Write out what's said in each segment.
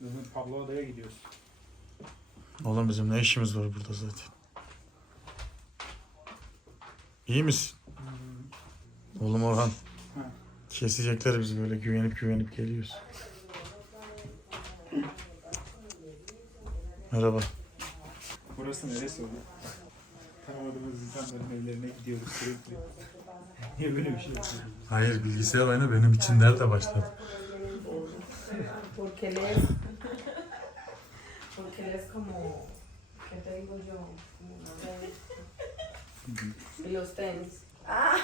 Bugün Pavlova'ya gidiyoruz. Oğlum bizim ne işimiz var burada zaten? İyi misin? Oğlum Orhan. Ha. Kesecekler bizi böyle güvenip güvenip geliyoruz. Merhaba. Burası neresi oluyor? Tanımadığımız insanların evlerine gidiyoruz sürekli. Niye böyle bir şey yapıyoruz? Hayır bilgisayar oyunu benim için nerede başladı? Porque. Porque él es como. ¿Qué te digo yo? Como una Y los tenis. ¡Ah!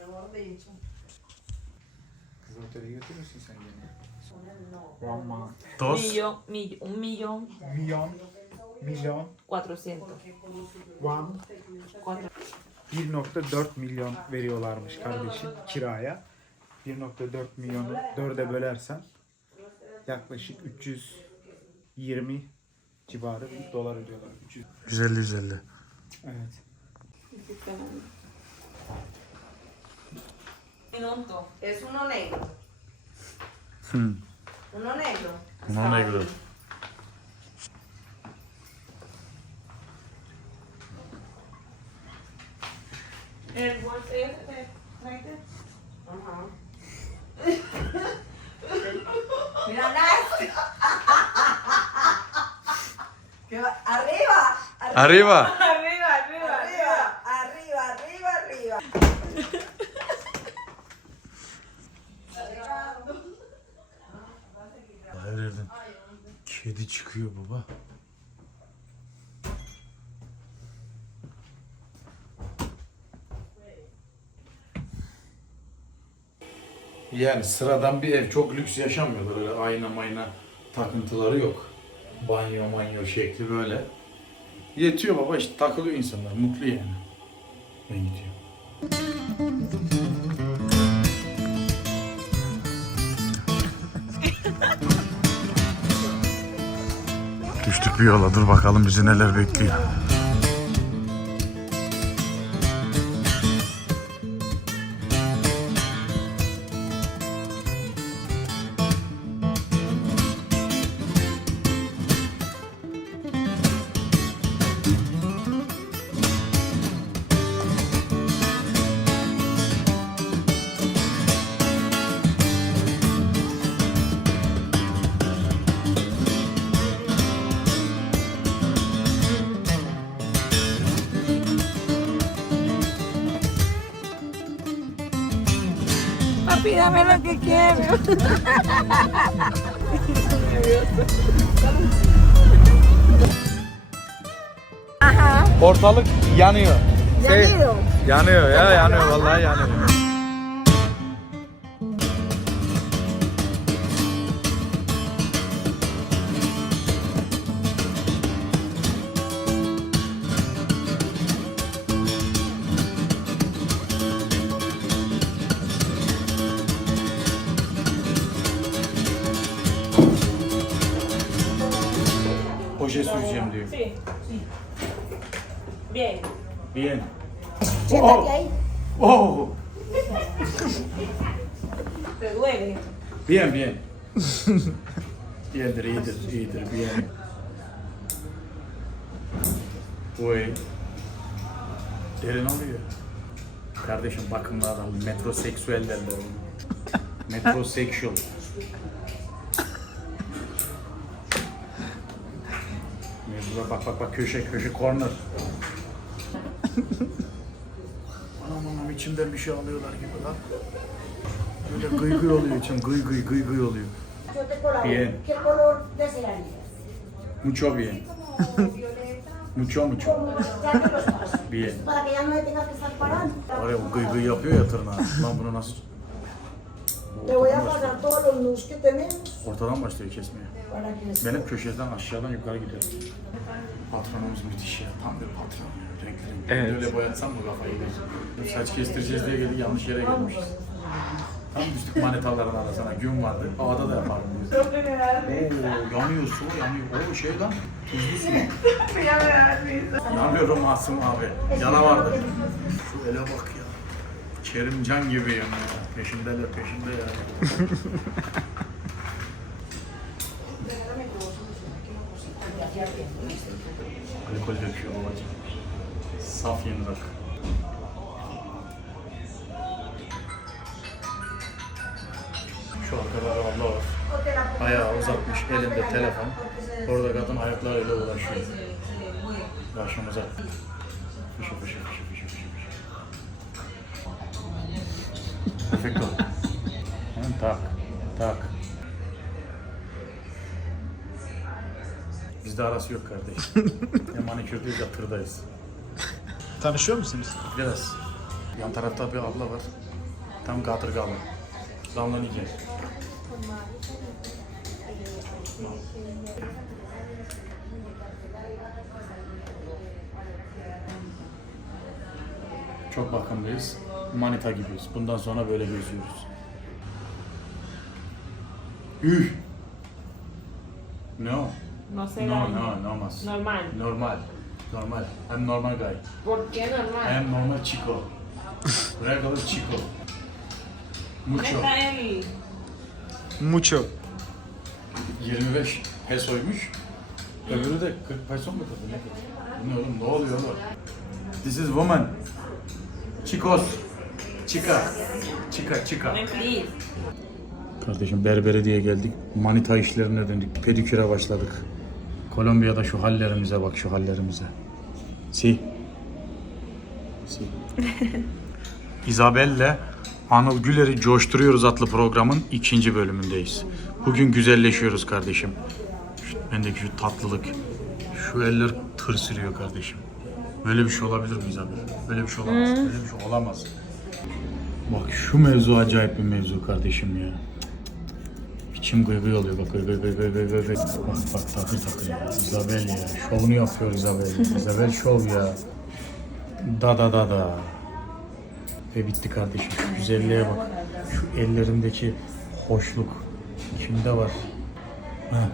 Mejor dicho. Otele götürürsün sen gene. No. One. Dos. Millón, mill- un millón Milyon. Milyon. cuatrocientos. One. Cuatro. 1.4 milyon veriyorlarmış kardeşim kiraya. 1.4 milyonu dörde bölersen yaklaşık 320 civarı bir dolar ödüyorlar. 300. 150 150. Evet. Minuto. Es uno negro. Hmm. Uno negro. Uno negro. El bolso este, ¿traiste? Ajá. Mira, Nancy. ¿Qué va? ¡Arriba! Arriba. Arriba, arriba, ¡Arriba! ¡Arriba, arriba, arriba! Her yerden kedi çıkıyor baba. Yani sıradan bir ev çok lüks yaşamıyorlar öyle ayna mayna takıntıları yok. Banyo manyo şekli böyle. Yetiyor baba işte takılıyor insanlar mutlu yani. Ben gidiyorum. Düştük bir yola dur bakalım bizi neler bekliyor. Papi, dame lo que quiero. Ortalık yanıyor. Yanıyor. Yanıyor ya yanıyor vallahi yanıyor. Sí, sí. Bien. Bien. Siéntate ahí. Oh. ¿Te duele? Bien bien. iyidir iyidir iyidir bien. Oy. Derin oluyor. Kardeşim bakımlı adam. Metroseksüel derler onu. Metroseksüel. Mevzuda bak bak bak köşe köşe corner. anam anam içimden bir şey alıyorlar gibi lan. Böyle gıy gıy oluyor içim gıy gıy gıy gıy oluyor. Bien. Mucho bien. mucho mucho. Bien. Para que ya no me tengas que estar parando. Var ya bu gıy gıy yapıyor ya tırnağı. Lan bunu nasıl... Te voy a pasar todos los nudes que tenemos Ortadan başlıyor kesmeye. para que Benim köşeden aşağıdan yukarı gidiyor. Patronumuz müthiş ya. Tam bir patron ya. Renkli renkli. Öyle boyatsam mı kafayı yer? Saç kestireceğiz diye geldik yanlış yere gelmişiz. Tam düştük manetaların arasına. Gün vardı. Ağda da yaparım biz. Oo yanıyor su yanıyor. Oo şey lan. Tuzlu su. Yanıyorum Asım abi. Yana vardı. Şu ele bak ya. Kerimcan gibiyim ya. Peşindeler peşinde ya. Alkol döküyor babacığım. Saf yeni rakı. Şu arkada abla var. Ayağı uzatmış, elinde telefon. Orada kadın ayaklarıyla uğraşıyor. Başımıza. Fışı fışı fışı. Perfecto. Tak, tak. Bizde arası yok kardeş. ya manikürdeyiz ya tırdayız. Tanışıyor musunuz? Biraz. Yan tarafta bir abla var. Tam kadırgalı. Damlanacağız. Çok bakımlıyız. Manita gibiyiz. Bundan sonra böyle geziyoruz. Üh! No. No se No, daña. no, no más. Normal. Normal. Normal. I'm normal guy. ¿Por qué normal? I am normal chico. Regular chico. Mucho. Está el... Mucho. 25 pesoymuş. Öbürü de 40 peso mu dedi ne? Bilmiyorum ne oluyor oğlum? This is woman. Chicos. Chica. Chica, chica. Please. Kardeşim berbere diye geldik. Manita işlerine döndük. Pediküre başladık. Kolombiya'da şu hallerimize bak şu hallerimize. Si. Si. Isabel'le Anıl Güler'i coşturuyoruz adlı programın ikinci bölümündeyiz. Bugün güzelleşiyoruz kardeşim. Şu, bendeki şu tatlılık. Şu eller tırsırıyor kardeşim. Böyle bir şey olabilir mi Isabel? Böyle bir şey olamaz. Böyle bir şey olamaz. Bak şu mevzu acayip bir mevzu kardeşim ya. İçim gıygıy oluyor bak gıy gıy gıy gıy gıy gıy. Bak bak takır takır ya. Isabel ya. Şovunu yapıyor Isabel. Isabel şov ya. Da da da da. Ve bitti kardeşim. Şu güzelliğe bak. Şu ellerindeki hoşluk. Kimde var? Ha.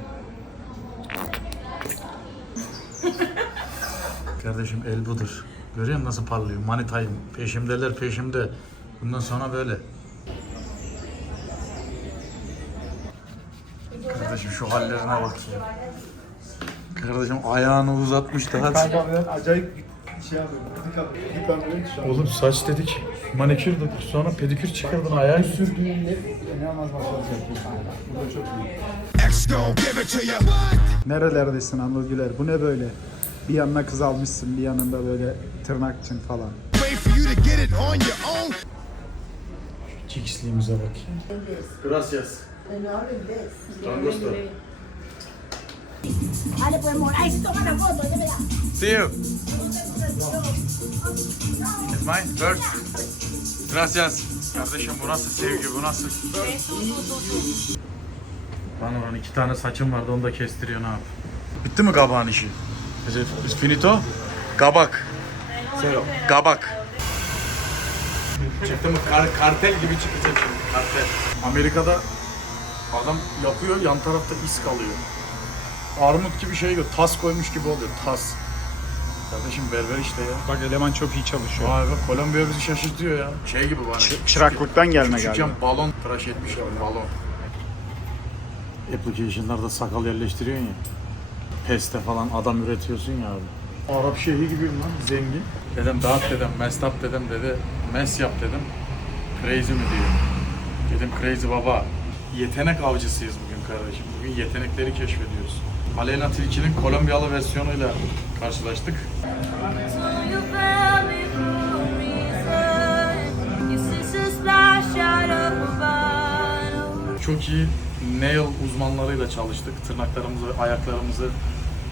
Kardeşim el budur. Görüyor musun nasıl parlıyor? Manitayım. Peşimdeler peşimde. Bundan sonra böyle. Kardeşim şu hallerine bak ya. Kardeşim ayağını uzatmış daha. Kanka ben acayip şey yapıyorum. Oğlum saç dedik, manikür dedik, sonra pedikür çıkardın ayağı Sürdüğün ne? İnanılmaz masaj yapıyorsun. Çok iyi. Nerelerdesin Anıl Güler? Bu ne böyle? Bir yanına kız almışsın, bir yanında böyle tırnak için falan. Çikisliğimize bak. Gracias. Langosta. Vale, pues Moray, toma la foto, ya verás. See you. It's mine first. Gracias. Kardeşim bu nasıl sevgi, bu nasıl? Lan oran iki tane saçım vardı onu da kestiriyor ne yap? Bitti mi kabağın işi? Is it is finito? Kabak. Kabak. Çıktı mı? Kar- kartel gibi çıkacak şimdi. Kartel. Amerika'da adam yapıyor yan tarafta iz kalıyor. Armut gibi şey gibi tas koymuş gibi oluyor tas. Kardeşim berber işte ya. Bak eleman çok iyi çalışıyor. Vay be Kolombiya bizi şaşırtıyor ya. Şey gibi bana. Ç- çıraklıktan gelme Küçükken galiba. balon tıraş etmiş gibi balon. Application'larda sakal yerleştiriyorsun ya. Peste falan adam üretiyorsun ya abi. Arap şeyhi gibiyim lan zengin. Dedim dağıt dedim, mestap dedim dedi. Mes yap dedim. Crazy mi diyor. Dedim crazy baba. Yetenek avcısıyız bugün kardeşim. Bugün yetenekleri keşfediyoruz. Aleyna Tilki'nin Kolombiyalı versiyonuyla karşılaştık. Çok iyi nail uzmanlarıyla çalıştık. Tırnaklarımızı, ayaklarımızı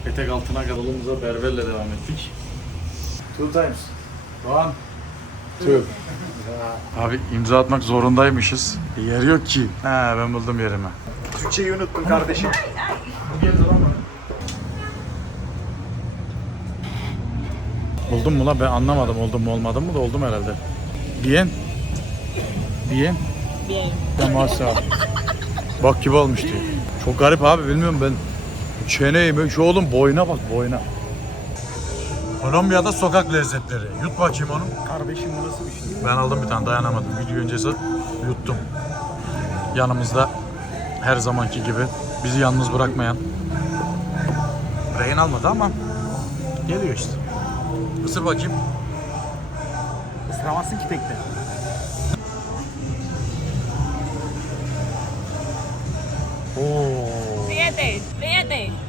etek altına kadalımıza berberle devam ettik. Two times. One. Two. Abi imza atmak zorundaymışız. Yer yok ki. He ben buldum yerimi. Türkçeyi unuttun kardeşim. Buldum mu lan ben anlamadım oldum mu olmadı mı da oldum herhalde. Bien. Bien. Bien. Tamam. Bak gibi olmuş diyor. Çok garip abi bilmiyorum ben. Çeneyi şu oğlum boyuna bak boyuna. Kolombiya'da sokak lezzetleri. Yut bakayım onu. Kardeşim bu nasıl bir şey? Ben aldım bir tane dayanamadım. Video öncesi yuttum. Yanımızda her zamanki gibi bizi yalnız bırakmayan. Rehin almadı ama geliyor işte. Isır bakayım. Isıramazsın ki tekte. Oo. Fíjate, fíjate.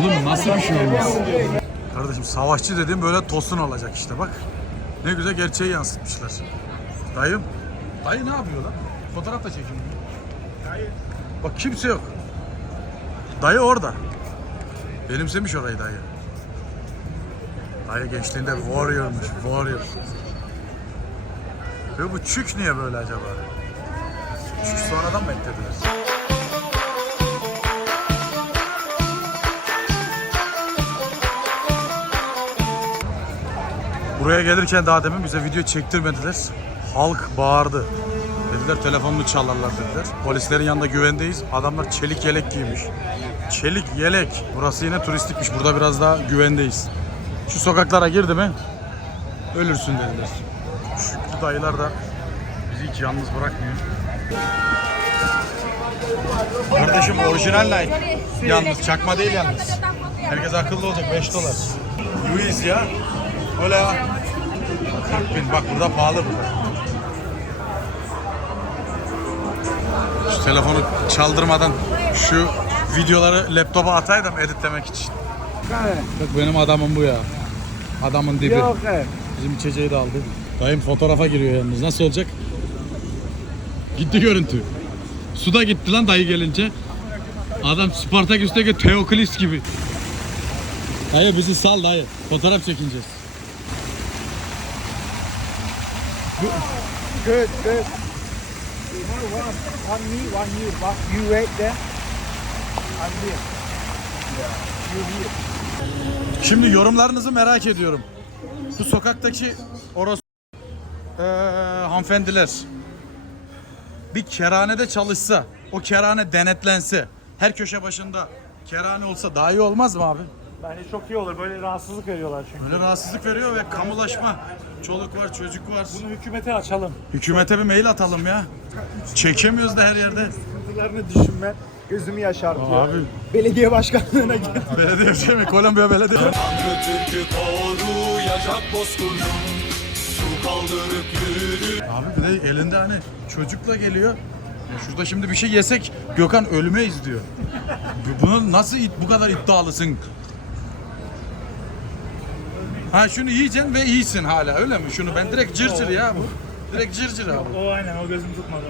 Oğlum nasıl bir şey olmaz? Kardeşim savaşçı dediğim böyle tosun olacak işte bak. Ne güzel gerçeği yansıtmışlar. Dayım. Dayı ne yapıyor lan? Fotoğraf da çekeyim. Dayı. Bak kimse yok. Dayı orada. Benimsemiş orayı dayı. Dayı gençliğinde warrior'muş, warrior. Ve bu çük niye böyle acaba? Çük sonradan mı eklediler? Buraya gelirken daha demin bize video çektirmediler. Halk bağırdı. Dediler telefonunu çalarlar dediler. Polislerin yanında güvendeyiz. Adamlar çelik yelek giymiş. Çelik yelek. Burası yine turistikmiş. Burada biraz daha güvendeyiz. Şu sokaklara girdi mi ölürsün dediler. Şükrü dayılar da bizi hiç yalnız bırakmıyor. Kardeşim orijinal like. Yalnız çakma değil yalnız. Herkes akıllı olacak 5 dolar. Luis ya. Hola. 40 bin. Bak burada pahalı burada. Şu telefonu çaldırmadan şu videoları laptopa ataydım editlemek için. Bak benim adamım bu ya. Adamın dibi. Bizim içeceği de aldı. Dayım fotoğrafa giriyor yalnız. Nasıl olacak? Gitti görüntü. Suda gitti lan dayı gelince. Adam Spartaküs'teki Teoklis gibi. Dayı bizi sal dayı. Fotoğraf çekineceğiz. Good, good. One, one, one me, one you. One, you right there. I'm here. You here. Şimdi yorumlarınızı merak ediyorum. Bu sokaktaki oros eee hanımefendiler bir kerhanede çalışsa, o kerhane denetlense, her köşe başında kerhane olsa daha iyi olmaz mı abi? Bence çok iyi olur. Böyle rahatsızlık veriyorlar çünkü. Böyle rahatsızlık veriyor ve kamulaşma. Çoluk var, çocuk var. Bunu hükümete açalım. Hükümete bir mail atalım ya. Çekemiyoruz da her yerde. Sıkıntılarını düşünme. Gözümü yaşartıyor. Abi Belediye başkanlığına git. belediye şey mi? Kolombiya belediye. Türk'ü koruyacak bozkurdum kaldırıp yürüdü Abi bir de elinde hani çocukla geliyor. Ya şurada şimdi bir şey yesek Gökhan ölmeyiz diyor. Bu- Bunu nasıl it- bu kadar iddialısın? Ha şunu yiyeceksin ve iyisin hala öyle mi? Şunu ben direkt cırcır ya bu. Direkt cırcır abi. O aynen o gözüm tutmadı.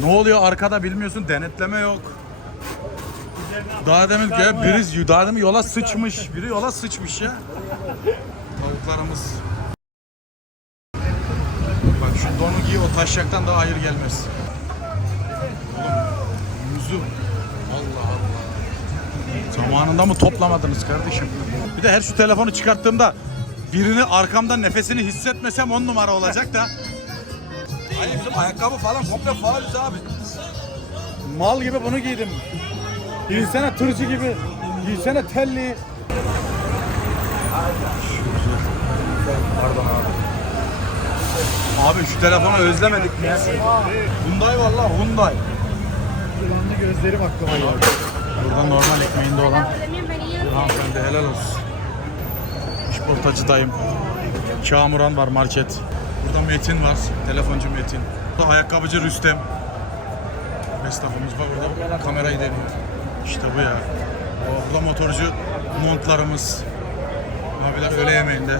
Ne oluyor arkada bilmiyorsun denetleme yok. Daha demin ya biri daha demin yola sıçmış. Biri yola sıçmış ya. Tavuklarımız. Bak giy o taşacaktan daha hayır gelmez. Oğlum yüzü. Allah Allah. Zamanında mı toplamadınız kardeşim? Bir de her şu telefonu çıkarttığımda birini arkamdan nefesini hissetmesem on numara olacak da. Hayır bizim ayakkabı falan komple faaliz abi. Mal gibi bunu giydim. Giysene tırcı gibi. Giysene telli. Pardon abi. Abi şu telefonu özlemedik mi ya? Hyundai valla Hyundai. Yılanlı gözlerim aklıma geldi. Buradan normal ekmeğinde olan hanımefendi helal olsun. İşportacıdayım. Kamuran var market. Burada Metin var. Telefoncu Metin. Burada ayakkabıcı Rüstem. Esnafımız var burada kamerayı deniyor. İşte bu ya. Burada motorcu montlarımız. Abiler öğle yemeğinde.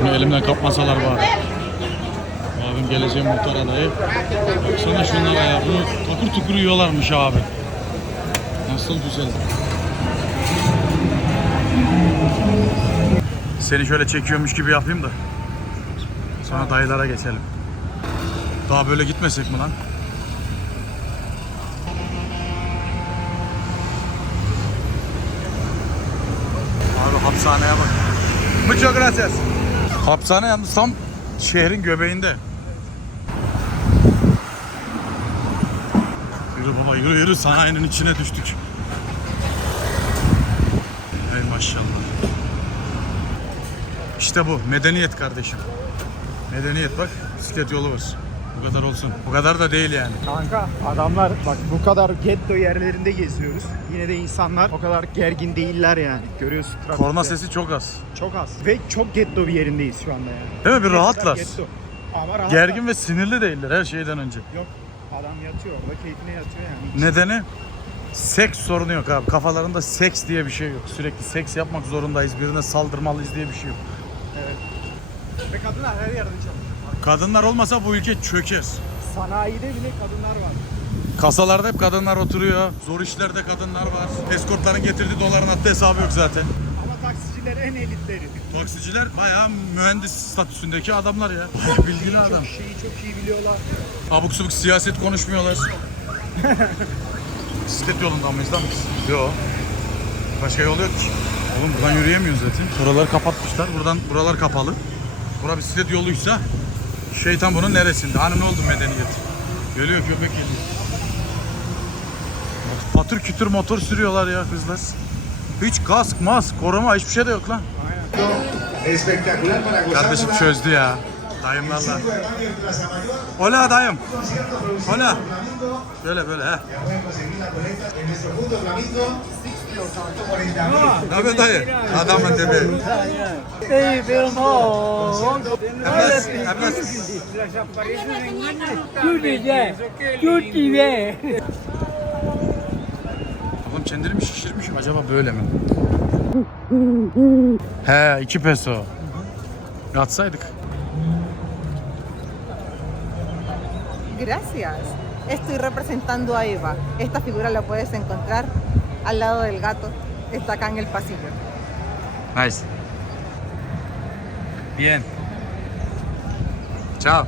Şunu elimden kapmasalar bari. Abim geleceğim muhtar adayı. Baksana şunlara ya. Bunu takır tukur yiyorlarmış abi. Nasıl güzel. Seni şöyle çekiyormuş gibi yapayım da. Sonra dayılara geçelim. Daha böyle gitmesek mi lan? Abi hapishaneye bak. Muchas gracias. Hapishane yalnız tam şehrin göbeğinde. Yürü baba yürü yürü sanayinin içine düştük. Ey maşallah. İşte bu medeniyet kardeşim. Medeniyet bak bisiklet yolu var. Bu kadar olsun. Bu kadar da değil yani. Kanka adamlar bak bu kadar getto yerlerinde geziyoruz. Yine de insanlar o kadar gergin değiller yani. Görüyorsun trafikte. Korna sesi çok az. Çok az. Ve çok getto bir yerindeyiz şu anda yani. Değil mi? Bir rahatlar. Getto. Ama rahatlar. Gergin ve sinirli değiller her şeyden önce. Yok. Adam yatıyor orada keyfine yatıyor yani. Nedeni? Seks sorunu yok abi. Kafalarında seks diye bir şey yok. Sürekli seks yapmak zorundayız. Birine saldırmalıyız diye bir şey yok. Ve kadınlar her yerde çalışıyor. Kadınlar olmasa bu ülke çöker. Sanayide bile kadınlar var. Kasalarda hep kadınlar oturuyor. Zor işlerde kadınlar var. Eskortların getirdiği doların haddi hesabı yok zaten. Ama taksiciler en elitleri. Taksiciler bayağı mühendis statüsündeki adamlar ya. Bayağı bilgili adam. Şeyi çok iyi biliyorlar. Abuk subuk siyaset konuşmuyorlar. Bisiklet yolunda mıyız lan biz? Yok. Başka yol yok ki. Oğlum buradan yürüyemiyoruz zaten. Buraları kapatmışlar. Buradan buralar kapalı. Bura bisiklet yoluysa şeytan bunun neresinde? Hani ne oldu medeniyet? Geliyor köpek geliyor. Patır kütür motor sürüyorlar ya kızlar. Hiç kask, mask, koruma hiçbir şey de yok lan. Kardeşim çözdü ya. Dayımlarla. Hola dayım. Hola. Böyle böyle he. Ya pueden conseguir la colecta en nuestro punto Flamingo. 140 mil. Ne haber dayı? Adamın tebi. Oğlum kendini mi şişirmişim acaba böyle mi? He 2 peso. Yatsaydık. Gracias. Estoy representando a Eva. Esta figura la puedes encontrar al lado del gato. Está acá en el pasillo. Nice. Bien. Ciao.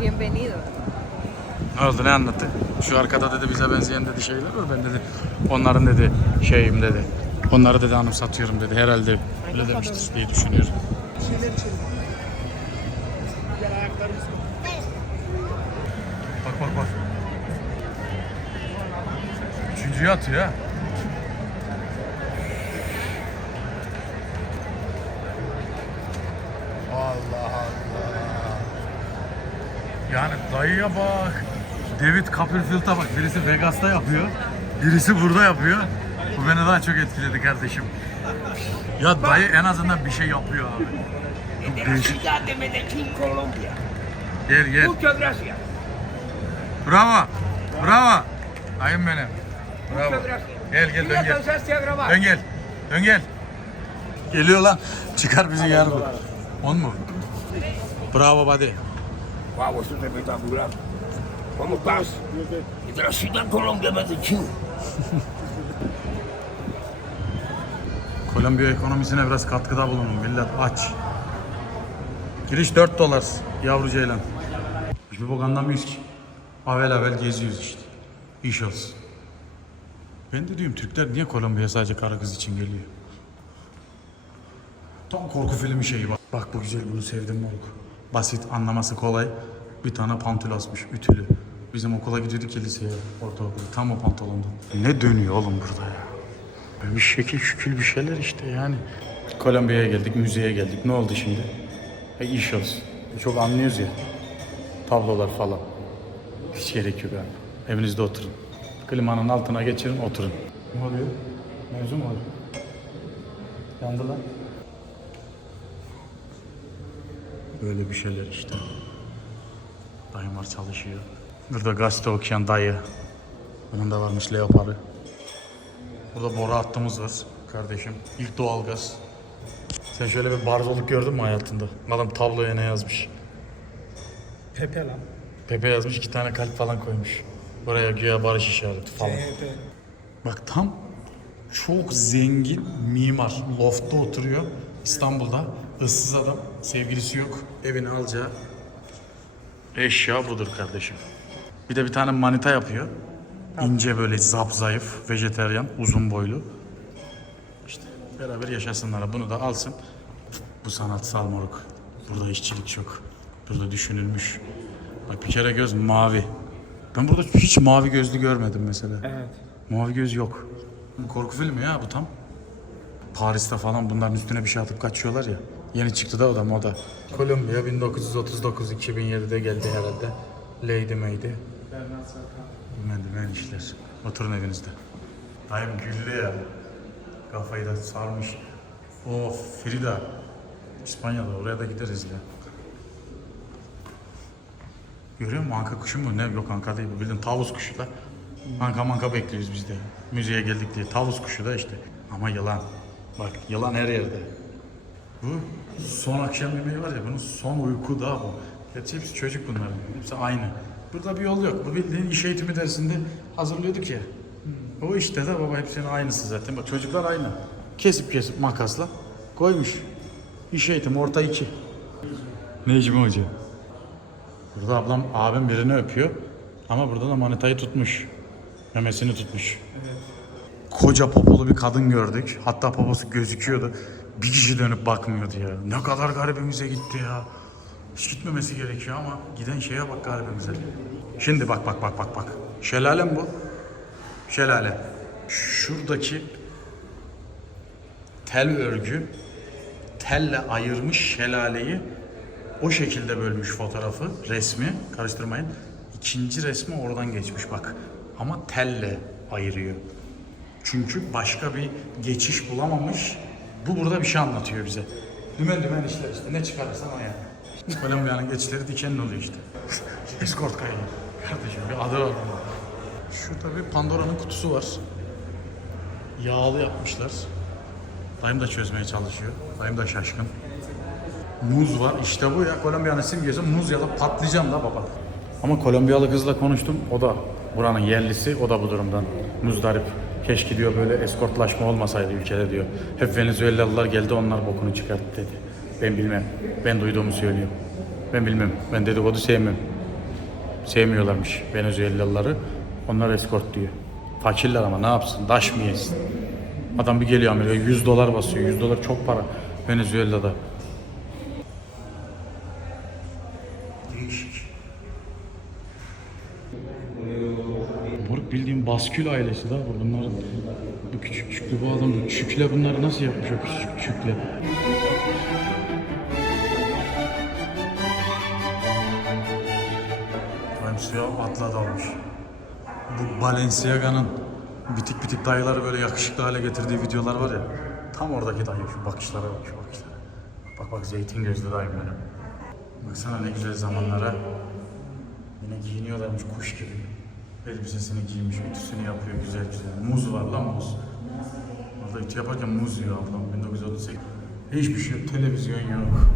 Bienvenido. Ne oldu ne anlattı? Şu arkada dedi bize benzeyen dedi şeyler var ben dedi. Onların dedi şeyim dedi. Onları dedi anımsatıyorum dedi. Herhalde öyle demiştir diye düşünüyorum. Bak bak bak. Üçüncüyü atıyor ha. Allah Allah. Yani dayıya bak. David Copperfield'a bak. Birisi Vegas'ta yapıyor. Birisi burada yapıyor. Bu beni daha çok etkiledi kardeşim. Ya dayı en azından bir şey yapıyor abi. Çok değişik. de Medellín, Colombia. Gel gel. Muchas gracias. Bravo. Bravo. Dayım benim. Bravo. Muchas gracias. Gel gel ¿Tú dön ya gel. alcanzaste a grabar? Dön gel. Dön gel. Geliyor lan. Çıkar bizi yarın. On mu? Bravo buddy. Wow, esto es espectacular. ¿Cómo estás? Y de la ciudad Colombia, Medellín. Kolombiya ekonomisine biraz katkıda bulunun millet aç. Giriş 4 dolar yavru ceylan. Hiçbir bok anlamıyoruz ki. Avel avel geziyoruz işte. İş olsun. Ben de diyorum Türkler niye Kolombiya'ya sadece karı kız için geliyor? Tam korku filmi şeyi bak. Bak bu güzel bunu sevdim moruk. Basit anlaması kolay. Bir tane pantol asmış ütülü. Bizim okula gidiyorduk ya liseye. Tam o pantolonda. Ne dönüyor oğlum burada ya? Böyle bir şekil şükül bir şeyler işte yani. Kolombiya'ya geldik, müzeye geldik. Ne oldu şimdi? E iş olsun. E, çok anlıyoruz ya. Tablolar falan. Hiç gerek yok abi. Evinizde oturun. Klimanın altına geçirin, oturun. Ne oluyor? Mevzu mu oluyor? Yandı lan. Böyle bir şeyler işte. Dayımlar çalışıyor. Burada gazete okuyan dayı. Bunun da varmış leoparı. Burada boru hattımız var kardeşim. İlk doğalgaz. Sen şöyle bir barzoluk gördün mü hayatında? Adam tabloya ne yazmış? Pepe lan. Pepe yazmış iki tane kalp falan koymuş. Buraya güya barış işareti falan. Bak tam çok zengin mimar. Loft'ta oturuyor İstanbul'da. Issız adam. Sevgilisi yok. Evini alacağı eşya budur kardeşim. Bir de bir tane manita yapıyor. İnce böyle zap zayıf, vejeteryan, uzun boylu. İşte Beraber yaşasınlar. Bunu da alsın. Bu sanatsal moruk. Burada işçilik çok. Burada düşünülmüş. Bak bir kere göz mavi. Ben burada hiç mavi gözlü görmedim mesela. Evet. Mavi göz yok. Korku filmi ya bu tam. Paris'te falan bunların üstüne bir şey atıp kaçıyorlar ya. Yeni çıktı da o da moda. Kolombiya 1939-2007'de geldi herhalde. Lady May'di. Merdiven işler. Oturun evinizde. Dayım güllü ya. Kafayı da sarmış. Of Frida. İspanya'da oraya da gideriz ya. Görüyor musun anka kuşu mu? Ne yok anka değil bu bildiğin tavus kuşu da. Anka manka bekliyoruz biz de. Müzeye geldik diye. Tavus kuşu da işte. Ama yılan. Bak yılan her yerde. Bu son akşam yemeği var ya bunun son uyku da bu. Gerçi hepsi çocuk bunların. Hepsi aynı. Burada bir yol yok. Bu bildiğin iş eğitimi dersinde hazırlıyorduk ya. O işte de baba hepsinin aynısı zaten. Bak çocuklar aynı. Kesip kesip makasla koymuş. İş eğitimi orta iki. Necmi Hoca. Burada ablam abim birini öpüyor. Ama burada da manitayı tutmuş. Memesini tutmuş. Koca popolu bir kadın gördük. Hatta poposu gözüküyordu. Bir kişi dönüp bakmıyordu ya. Ne kadar garibimize gitti ya. Hiç gitmemesi gerekiyor ama giden şeye bak garibimize. Şimdi bak bak bak bak bak. Şelale mi bu? Şelale. Şuradaki tel örgü telle ayırmış şelaleyi o şekilde bölmüş fotoğrafı, resmi karıştırmayın. İkinci resmi oradan geçmiş bak. Ama telle ayırıyor. Çünkü başka bir geçiş bulamamış. Bu burada bir şey anlatıyor bize. Dümen dümen işler işte. Ne çıkarırsan o yani. Kolombiya'nın geçişleri dikenli oluyor işte. Escort kayıyor. Kardeşim bir adı var bunun. Şurada bir Pandora'nın kutusu var. Yağlı yapmışlar. Dayım da çözmeye çalışıyor. Dayım da şaşkın. Muz var. İşte bu ya. Kolombiya'nın simgesi muz ya da patlıcan da baba. Ama Kolombiyalı kızla konuştum. O da buranın yerlisi. O da bu durumdan muzdarip. Keşke diyor böyle eskortlaşma olmasaydı ülkede diyor. Hep Venezuelalılar geldi onlar bokunu çıkarttı dedi. Ben bilmem. Ben duyduğumu söylüyorum. Ben bilmem. Ben dedikodu sevmem. Sevmiyorlarmış Venezuelalıları. Onlar eskort diyor. Fakirler ama ne yapsın? Daş mı yesin? Adam bir geliyor Amerika'ya 100 dolar basıyor. 100 dolar çok para Venezuela'da. Değişik. Moruk bildiğim baskül ailesi daha bu. Bunlar bu küçük küçüklü bu adam bu çükle bunları nasıl yapmış o küçük küçükle? Time suya atla dalmış. Bu Balenciaga'nın bitik bitik dayıları böyle yakışıklı hale getirdiği videolar var ya. Tam oradaki dayı şu bakışlara bak şu bakışlara. Bak bak zeytin gözlü dayım benim. Baksana ne güzel zamanlara. Yine giyiniyorlarmış kuş gibi. Elbisesini giymiş, ütüsünü yapıyor güzel güzel. Muz var lan muz. Orada ütü yaparken muz yiyor ablam 1938. Hiçbir şey yok, televizyon yok.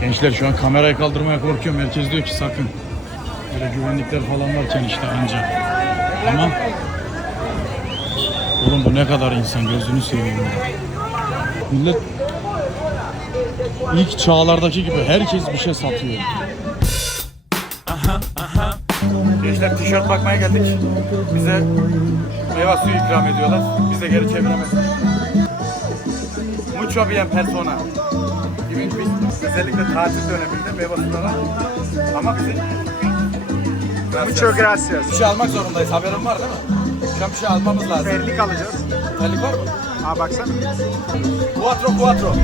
Gençler şu an kamerayı kaldırmaya korkuyorum. Herkes diyor ki sakın. Böyle güvenlikler falan varken işte anca. Ama Oğlum bu ne kadar insan gözünü seveyim. Millet ilk çağlardaki gibi herkes bir şey satıyor. Gençler tişört bakmaya geldik. Bize meyve suyu ikram ediyorlar. Biz de geri çeviremedik. Mucho bien persona. Gibi biz özellikle tatil döneminde meyve suları ama bizi Mucho gracias. bir şey almak zorundayız. Haberin var değil mi? Şu an bir şey almamız lazım. Terlik alacağız. Terlik var mı? Ha baksana. Quattro quattro.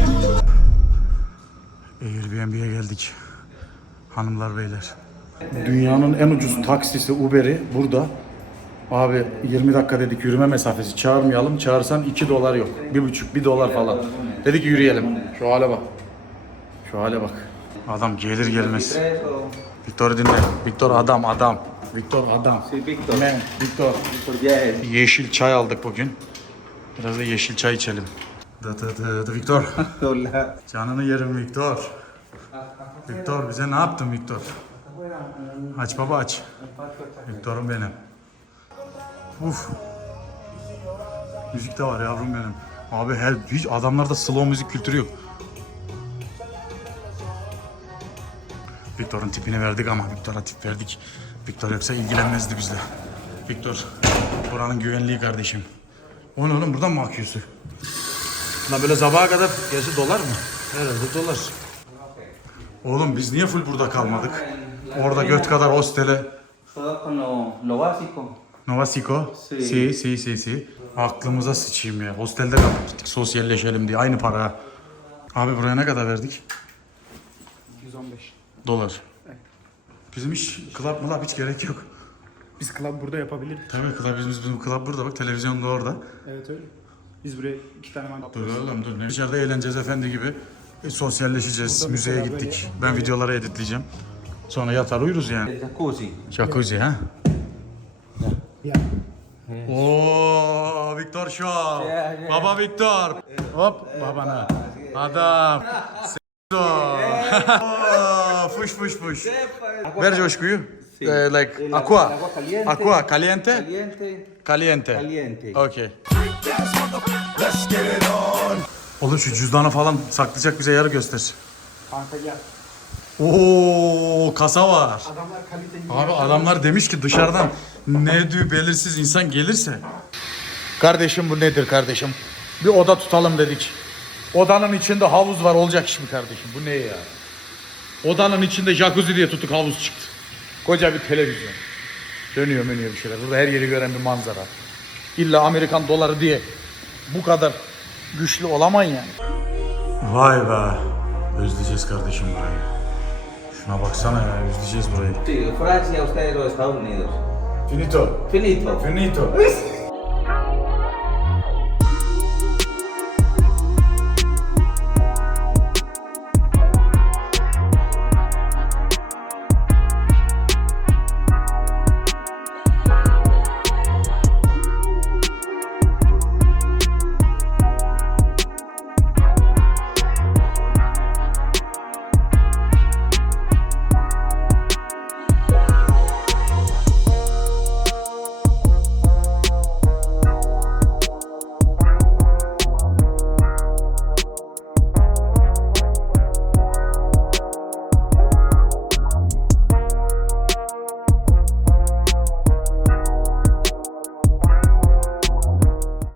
Airbnb'ye geldik. Hanımlar beyler. Dünyanın en ucuz taksisi Uber'i burada. Abi 20 dakika dedik yürüme mesafesi çağırmayalım. Çağırsan 2 dolar yok. 1,5 1 dolar falan. Dedik yürüyelim. Şu hale bak. Şu hale bak. Adam gelir gelmez. Victor dinle. Victor adam adam. Victor adam. Victor. Man, Victor. Yeşil çay aldık bugün. Biraz da yeşil çay içelim. Dı dı dı dı Victor. Canını yerim Victor. Victor bize ne yaptın Victor? Aç baba aç. Victor'um benim. Uf. Müzik de var yavrum benim. Abi her hiç adamlarda slow müzik kültürü yok. Victor'un tipini verdik ama Victor'a tip verdik. Victor yoksa ilgilenmezdi bizle. Victor buranın güvenliği kardeşim. O ne oğlum buradan mı akıyorsun? La böyle sabaha kadar gerçi dolar mı? Herhalde dolar. Oğlum biz niye full burada kalmadık? Orada göt kadar hostele. Solo con lo, lo básico. Nova Siko? Si. Si, si, si, si. Aklımıza sıçayım ya. Hostelde kalıp gittik sosyalleşelim diye. Aynı para. Abi buraya ne kadar verdik? 215. Dolar. Bizim hiç club mı hiç gerek yok. Biz club burada yapabilirdik. Tabii club bizim, bizim club burada bak televizyon da orada. Evet öyle. Biz buraya iki tane man Dur oğlum dur. Dışarıda eğleneceğiz efendi gibi. E, sosyalleşeceğiz. Burada Müzeye gittik. Ben videoları editleyeceğim. Sonra yatar uyuruz yani. Jacuzzi. Jacuzzi ha? Ya. Oo, Victor Show. Yeah, yeah. Baba Victor. Hop babana. Adam. Oo, Fuş fuş fuş. Ver coşkuyu. Eh, like El aqua. Aqua caliente. Caliente. Caliente. Caliente. Okay. Oğlum şu cüzdanı falan saklayacak bize yer göster. Kanka gel. Oo kasa var. Adamlar Abi adamlar demiş ki dışarıdan ne diyor belirsiz insan gelirse. Kardeşim bu nedir kardeşim? Bir oda tutalım dedik. Odanın içinde havuz var olacak iş mi kardeşim? Bu ne ya? Odanın içinde jacuzzi diye tuttuk havuz çıktı. Koca bir televizyon. Dönüyor menüyor bir şeyler. Burada her yeri gören bir manzara. İlla Amerikan doları diye bu kadar güçlü olamayın yani. Vay be. Özleyeceğiz kardeşim burayı. Şuna baksana ya özleyeceğiz burayı. Sí, Francia, usted de los Estados Unidos. Finito. Finito. Finito.